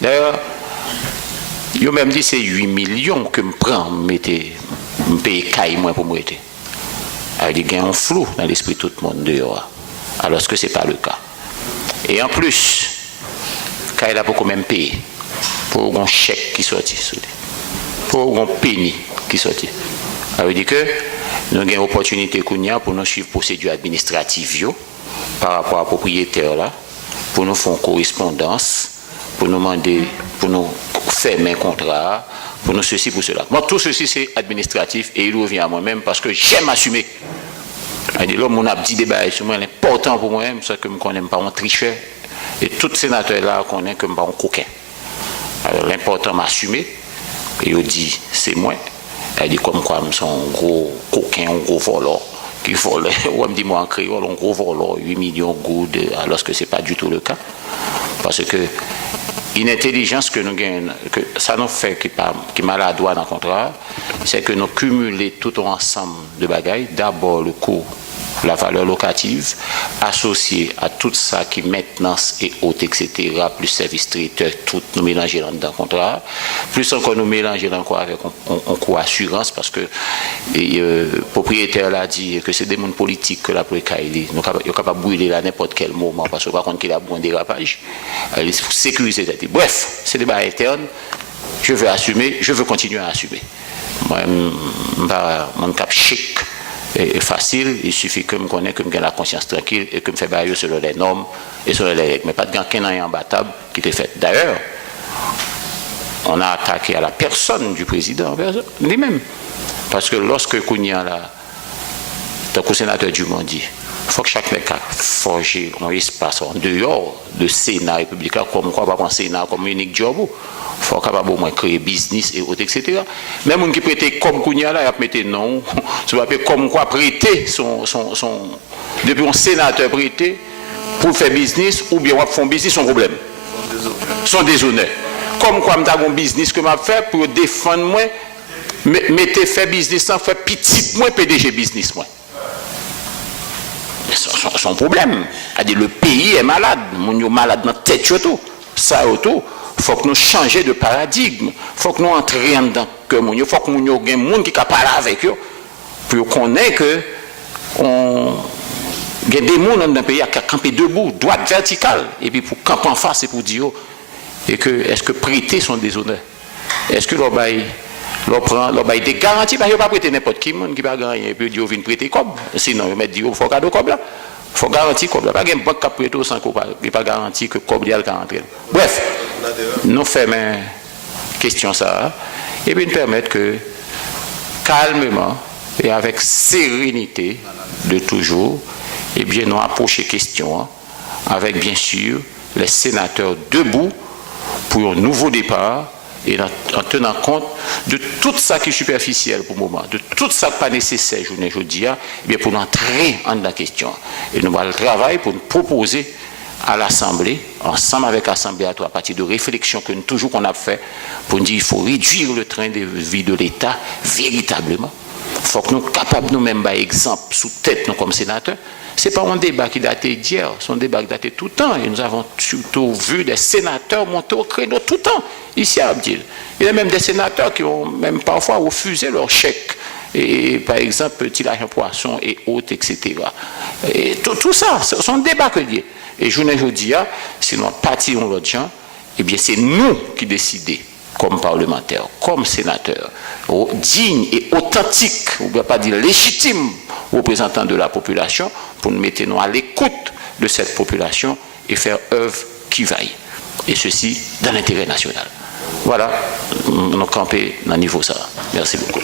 D'ailleurs, ils ont même dit que c'est 8 millions que je prends, je paye caille moins pour moi. Il y a un flou dans l'esprit de tout le monde dehors, alors que ce n'est pas le cas. Et en plus, caille a beaucoup même payé pour un chèque qui sortit, pour un penny qui sortit. Ça veut dire que nous avons une opportunité pour nous suivre procédure administrative par rapport à propriétaire là, pour nous faire une correspondance, pour nous demander, pour nous faire un contrat, pour nous ceci, pour cela. Moi, tout ceci, c'est administratif et il revient à moi-même parce que j'aime assumer. Là, mon abdi débat sur moi, l'important pour moi-même, c'est que je ne connais pas un tricheur. Et tous les sénateurs là connaissent que je ne suis pas un coquin. Alors, l'important, m'assumer. Et il dit, c'est moi. Elle dit, comme quoi, je suis un gros coquin, un gros voleur. Qui vole, ou me dit moi en créole, un gros voleur, 8 millions de gouttes, alors que ce n'est pas du tout le cas. Parce que une intelligence que nous gagnons, que ça nous fait qui est maladroit dans le contrat, c'est que nous cumulons tout un ensemble de bagailles. D'abord le coût, la valeur locative, associée à tout ça qui est maintenance et autres, etc., plus service traiteur, tout nous mélanger dans le contrat. Plus encore nous mélanger encore avec un coût assurance, parce que le propriétaire l'a dit que c'est des mondes politiques que la précaille, nous sommes capables de brûler à n'importe quel moment, parce que par contre qu'il a un dérapage, pour sécuriser cette. Bref, c'est des barres internes, je veux assumer, je veux continuer à assumer. Moi, mon cap chic est facile, il suffit que je connaisse, que je gagne la conscience tranquille et que je fais bailler selon les normes et selon les règles. Mais pas de quelqu'un imbattable qui est fait. D'ailleurs, on a attaqué à la personne du président lui-même. Parce que lorsque Kounia, le sénateur Dumont dit, il faut que chaque mec a forgé un espace en dehors de Sénat républicain, comme quoi pas un Sénat comme unique job. Il faut capable au moins créer business et autres, etc. Même les gens qui prêtent comme Kounia, là, ils mettent non. Tu vas comme quoi prêter depuis un sénateur prêté pour faire business ou bien faire business sans problème. Sont déshonneurs. Comme quoi je fais un business que je fais pour défendre moi, mettez fait business sans faire petit moins PDG business moi. Son problème. Le pays est malade. Mon est malade dans la tête surtout. Ça autour. Il faut que nous changions de paradigme. Il faut que nous entrions dans le monde. Il faut que nous ayons des gens qui parlent avec eux. Pour qu'on ait que. Il y a des gens dans le pays qui campent debout, droite verticale. Et puis pour camper en face, c'est pour dire et que est-ce que prêter sont des honneurs? Est-ce que l'on prend des garanties? Parce qu'il ne faut pas prêter n'importe qui va gagner. Et puis il vient prêter comme. Sinon, il met il faut cadeau comme là. Il faut garantir comme là. Pas une banque qui prête sans qu'il n'y ait pas garanti que comme il va rentrer. Bref, nous faisons une question ça. Et puis nous permettre que calmement et avec sérénité de toujours, eh bien, nous approcher la question avec bien sûr les sénateurs debout pour un nouveau départ et en tenant compte de tout ça qui est superficiel pour le moment, de tout ça qui n'est pas nécessaire, je dis, eh bien, pour entrer dans la question. Et nous allons travailler pour nous proposer à l'Assemblée, ensemble avec l'Assemblée, à partir de réflexions que nous toujours qu'on a fait, pour nous dire qu'il faut réduire le train de vie de l'État véritablement. Il faut que nous soyons capables nous-mêmes, par exemple, sous tête, nous comme sénateurs. Ce n'est pas un débat qui datait d'hier, c'est un débat qui datait tout le temps. Et nous avons surtout vu des sénateurs monter au créneau tout le temps, ici à Abdil. Il y a même des sénateurs qui ont même parfois refusé leur chèque. Et par exemple, petit argent poisson et autres, etc. Et tout ça, c'est un débat que lié. Et je ne dis pas, si nous partirons l'autre gens, eh bien c'est nous qui décidons, comme parlementaires, comme sénateurs, dignes et authentiques, on ne peut pas dire légitimes, représentants de la population, pour nous mettre à l'écoute de cette population et faire œuvre qui vaille. Et ceci dans l'intérêt national. Voilà, nous campons dans le niveau ça. Merci beaucoup.